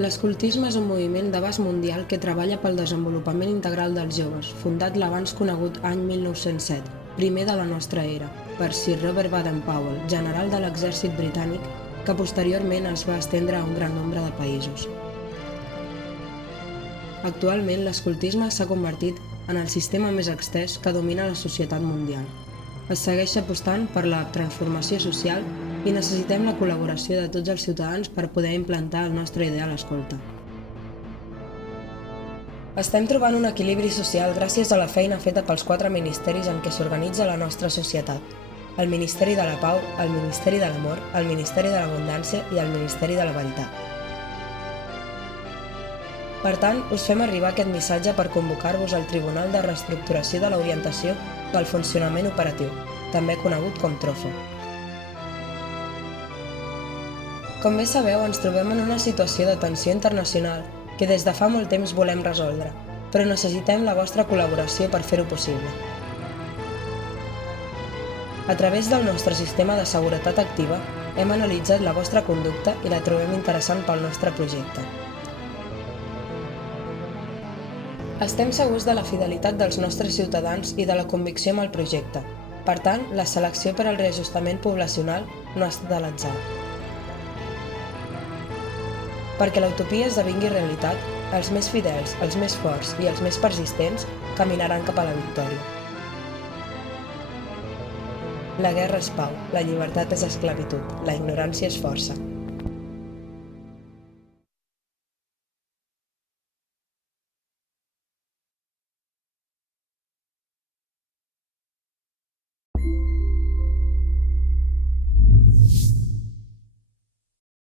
L'escoltisme és un moviment d'abast mundial que treballa pel desenvolupament integral dels joves, fundat l'abans conegut any 1907, primer de la nostra era, per Sir Robert Baden-Powell, general de l'exèrcit britànic, que posteriorment es va estendre a un gran nombre de països. Actualment, l'escoltisme s'ha convertit en el sistema més extès que domina la societat mundial. Es segueix apostant per la transformació social i necessitem la col·laboració de tots els ciutadans per poder implantar el nostre ideal escolta. Estem trobant un equilibri social gràcies a la feina feta pels 4 ministeris en què s'organitza la nostra societat: el Ministeri de la Pau, el Ministeri de l'Amor, el Ministeri de l'Abundància i el Ministeri de la Veritat. Per tant, us fem arribar aquest missatge per convocar-vos al Tribunal de Reestructuració de l'Orientació del Funcionament Operatiu, també conegut com TROFO. Com bé sabeu, ens trobem en una situació de tensió internacional que des de fa molt temps volem resoldre, però necessitem la vostra col·laboració per fer-ho possible. A través del nostre sistema de seguretat activa, hem analitzat la vostra conducta i la trobem interessant pel nostre projecte. Estem segurs de la fidelitat dels nostres ciutadans i de la convicció amb el projecte. Per tant, la selecció per al reajustament poblacional no ha estat a l'atzar. Perquè l'utopia esdevingui realitat, els més fidels, els més forts i els més persistents caminaran cap a la victòria. La guerra és pau, la llibertat és esclavitud, la ignorància és força.